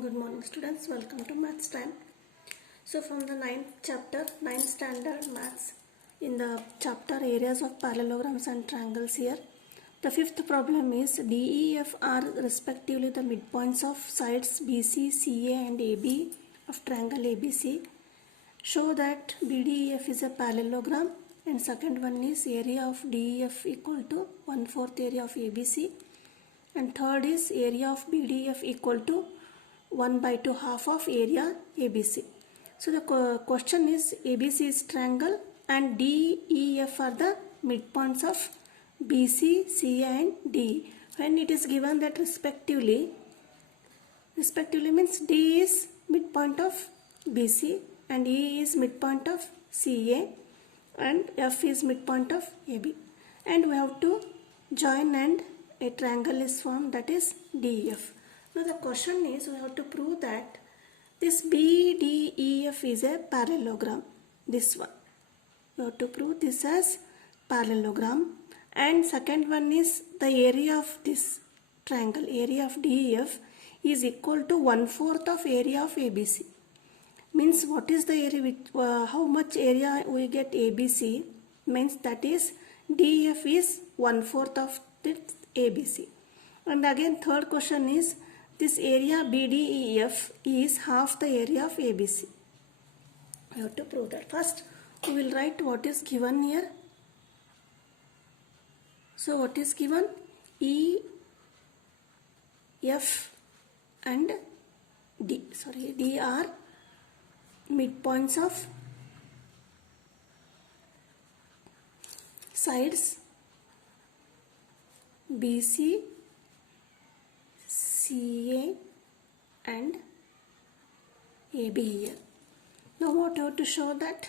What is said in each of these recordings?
Good morning students, welcome to maths time. So from the 9th chapter, 9th standard maths, in the chapter areas of parallelograms and triangles here, the fifth problem is DEF are respectively the midpoints of sides BC, CA and AB of triangle ABC. Show that BDEF is a parallelogram, and second one is area of DEF equal to 1/4 area of ABC, and third is area of BDF equal to 1/2 half of area ABC. So the question is ABC is triangle and DEF are the midpoints of BC, CA and DE. When it is given that respectively means D is midpoint of BC and E is midpoint of CA and F is midpoint of AB, and we have to join and a triangle is formed, that is DEF. Now the question is we have to prove that this BDEF is a parallelogram. This one we have to prove this as parallelogram, and second one is the area of this triangle, area of DEF is equal to 1/4 of area of ABC. Means what is the area which how much area we get ABC, means that is DEF is 1/4 of this ABC. And again third question is this area BDEF is half the area of ABC. I have to prove that. First we will write what is given here. So what is given? E, F and D are midpoints of sides BC, CA and AB here. Now what I have to show that?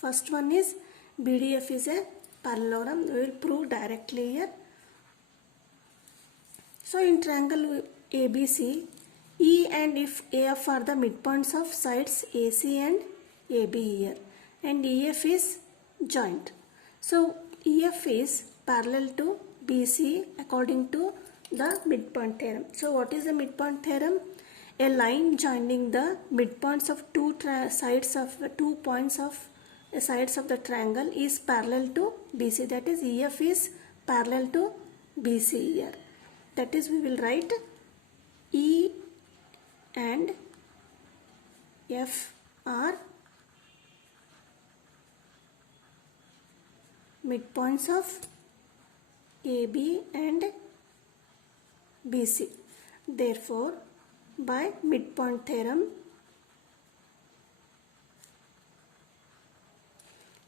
First one is BDF is a parallelogram. We will prove directly here. So in triangle ABC, E and AF are the midpoints of sides AC and AB here, and EF is joint. So EF is parallel to BC according to the midpoint theorem. So what is the midpoint theorem? A line joining the midpoints of two sides of the triangle is parallel to BC. That is EF is parallel to BC here. That is we will write E and F are midpoints of AB and BC. Therefore, by midpoint theorem,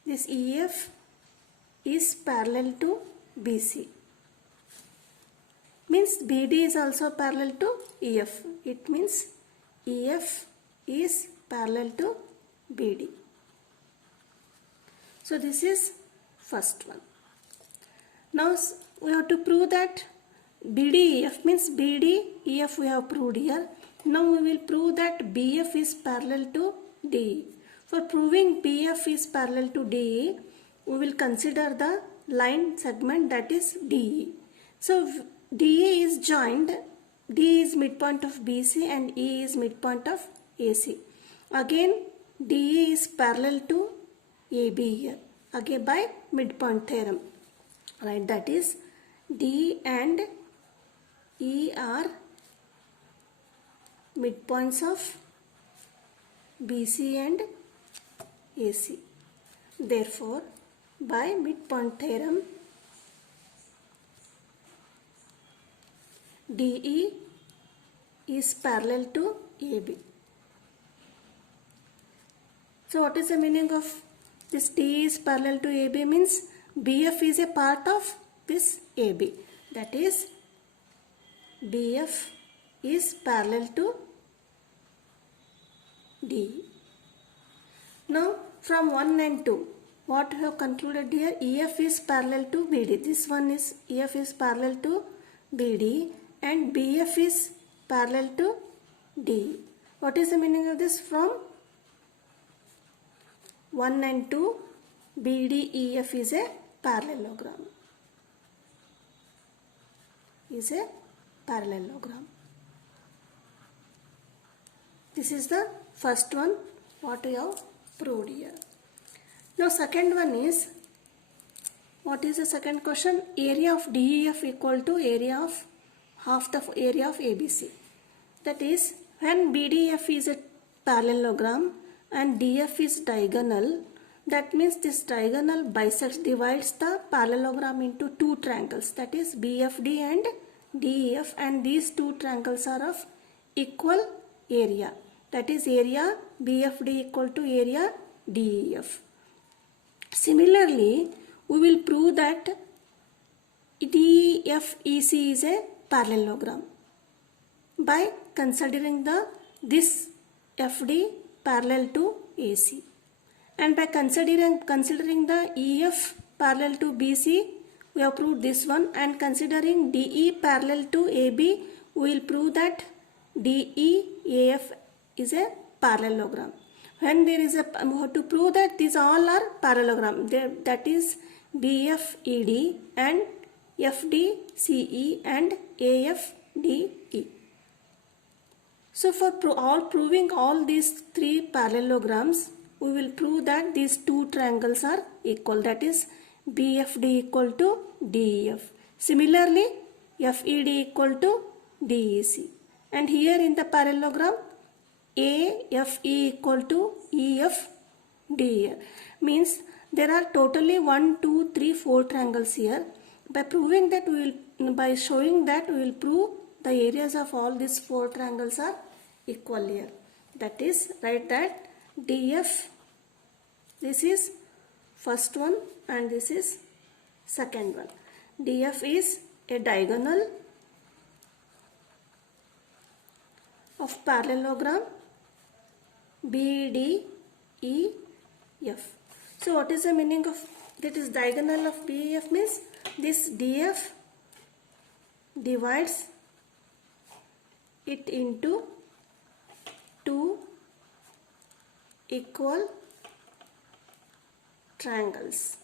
this EF is parallel to BC. Means BD is also parallel to EF. It means EF is parallel to BD. So this is first one. Now we have to prove that BDEF means BDEF we have proved here. Now we will prove that BF is parallel to DE. For proving BF is parallel to DE, we will consider the line segment, that is DE. So DE is joined, D is midpoint of BC and E is midpoint of AC. Again DE is parallel to AB here, again by midpoint theorem. Right, that is D and E are midpoints of BC and AC. Therefore, by midpoint theorem, DE is parallel to AB. So what is the meaning of this D is parallel to AB? Means BF is a part of this AB. That is BF is parallel to DE. Now from 1 and 2, what we have concluded here? EF is parallel to BD. This one is EF is parallel to BD and BF is parallel to DE. What is the meaning of this? From 1 and 2, BDEF is a parallelogram. Is a parallelogram. This is the first one what we have proved here. Now second one is, what is the second question? Area of DEF equal to area of half the area of ABC. That is, when BDF is a parallelogram and DF is diagonal, that means this diagonal bisects, divides the parallelogram into two triangles, that is BFD and DEF, and these two triangles are of equal area, that is area BFD equal to area DEF. Similarly, we will prove that DFEC is a parallelogram by considering this FD parallel to AC, and by considering the EF parallel to BC, we have proved this one, and considering DE parallel to AB, we will prove that DEAF is a parallelogram. When there is we have to prove that these all are parallelogram, that is BFED and FDCE and AFDE. So for proving all these three parallelograms, we will prove that these two triangles are equal, that is BFD equal to DEF. Similarly, FED equal to DEC. And here in the parallelogram, AFE equal to EFD means there are totally 1, 2, 3, 4 triangles here. By proving that by showing that we will prove the areas of all these 4 triangles are equal here. That is, write that DF, this is first one and this is second one. DF is a diagonal of parallelogram BDEF. So what is the meaning of that? Is diagonal of BEF means this DF divides it into two equal triangles,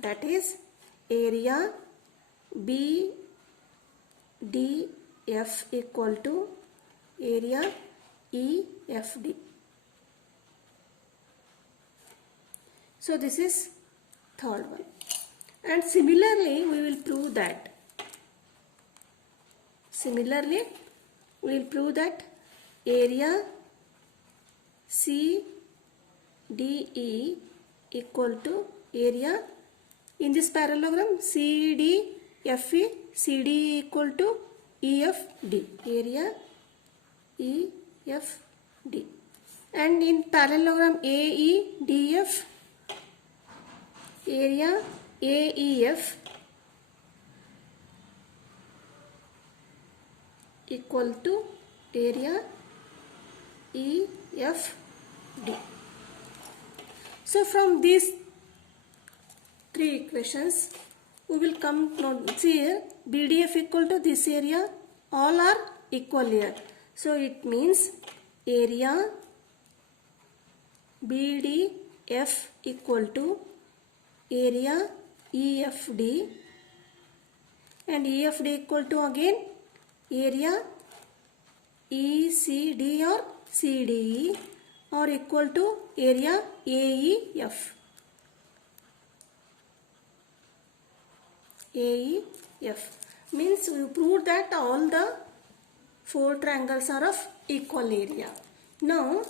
that is area BDF equal to area EFD. So this is third one. And similarly, we will prove that. Similarly, we will prove that area CDE equal to area, in this parallelogram CDFE, CDE equal to EFD, area EFD. And in parallelogram AEDF, area AEF equal to area EFD. So from these three equations, we will come to see here BDF equal to this area, all are equal here. So it means area BDF equal to area EFD, and EFD equal to again area ECD or CDE, or equal to area AEF. AEF means we proved that all the 4 triangles are of equal area. Now,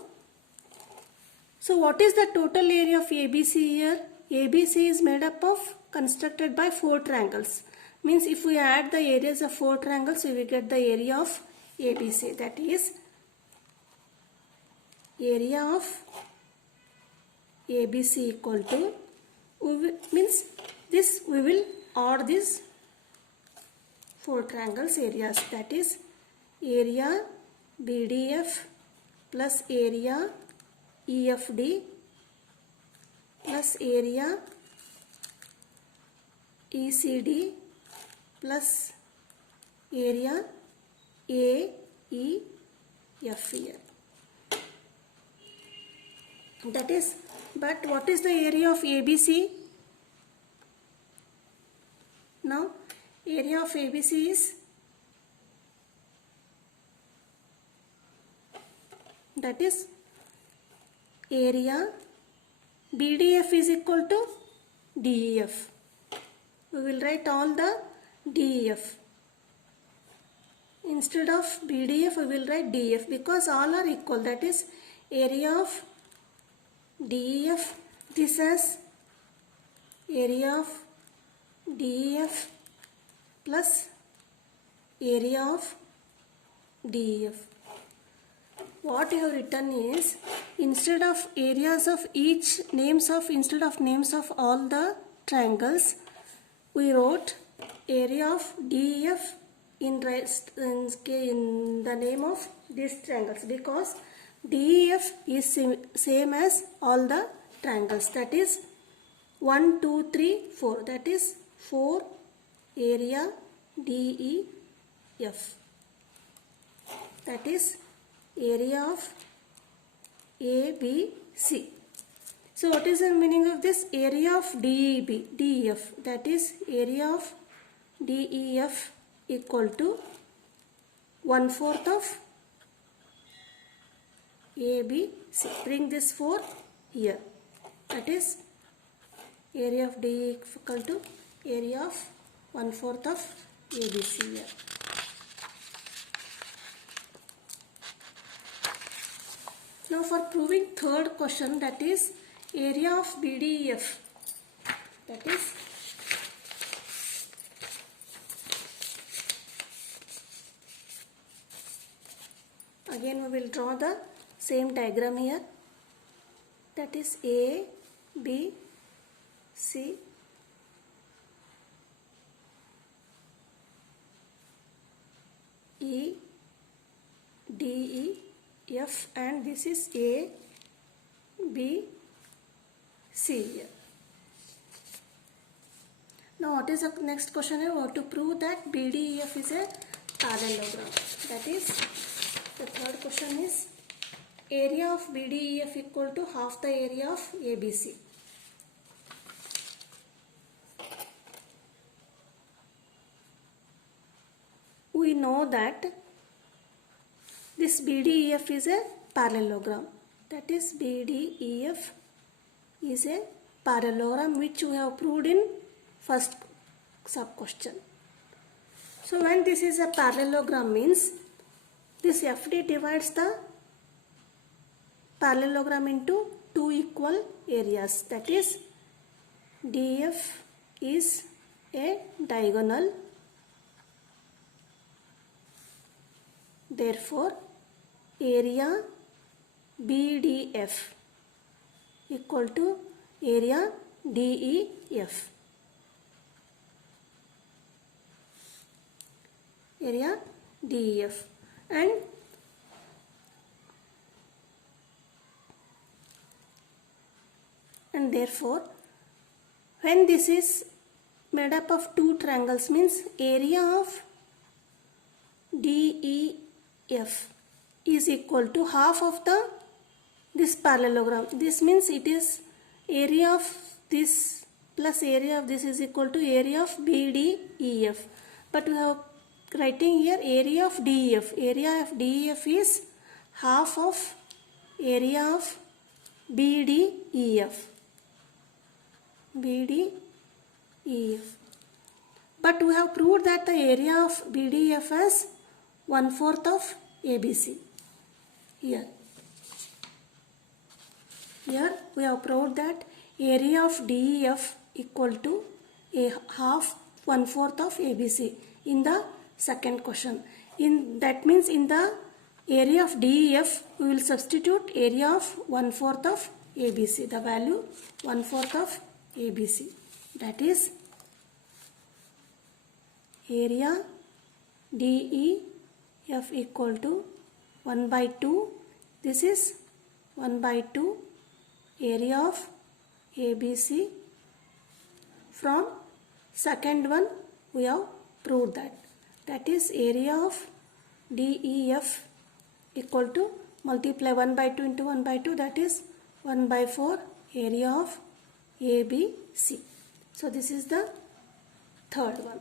so what is the total area of ABC here? ABC is made up of, constructed by 4 triangles. Means if we add the areas of 4 triangles, we will get the area of ABC. That is, area of ABC equal to, means this we will add these 4 triangles areas. That is, area BDF plus area EFD plus area ECD plus area AEF here. That is, but what is the area of ABC? Now, area of ABC is that is area BDF is equal to DEF. We will write all the DEF. Instead of BDF we will write DF because all are equal, that is area of DEF, this as area of DEF plus area of DEF. What you have written is, instead of areas of each instead of names of all the triangles, we wrote area of DEF in the name of these triangles because DEF is same as all the triangles, that is 1, 2, 3, 4, that is 4 area DEF, that is area of ABC. So what is the meaning of this? Area of DEF, that is area of DEF equal to 1/4 of ABC. Bring this 4 here, that is area of DEF equal to area of 1/4 of ABC here. Now for proving third question, that is area of BDEF, that is again we will draw the same diagram here, that is A, B, C, E, D, E, F, and this is A, B, C here. Now what is the next question here? We have to prove that BDEF is a parallelogram. That is, the third question is area of BDEF equal to half the area of ABC. We know that this BDEF is a parallelogram. That is BDEF is a parallelogram which we have proved in first sub question. So when this is a parallelogram means this FD divides the parallelogram into two equal areas. That is DF is a diagonal. Therefore, area BDF equal to area DEF. Area DEF. And therefore, when this is made up of two triangles means area of DEF is equal to half of this parallelogram. This means it is area of this plus area of this is equal to area of BDEF. But we have writing here area of DEF. Area of DEF is half of area of BDEF. BDEF. But we have proved that the area of BDEF is 1/4 of ABC. Here we have proved that area of DEF equal to a half 1/4 of ABC in the second question. That means in the area of DEF we will substitute area of 1/4 of ABC. The value 1/4 of ABC. That is area DEF equal to 1/2. This is 1/2 area of ABC. From second one we have proved that. That is area of DEF equal to multiply 1/2 into 1/2, that is 1/4 area of ABC. So this is the third one.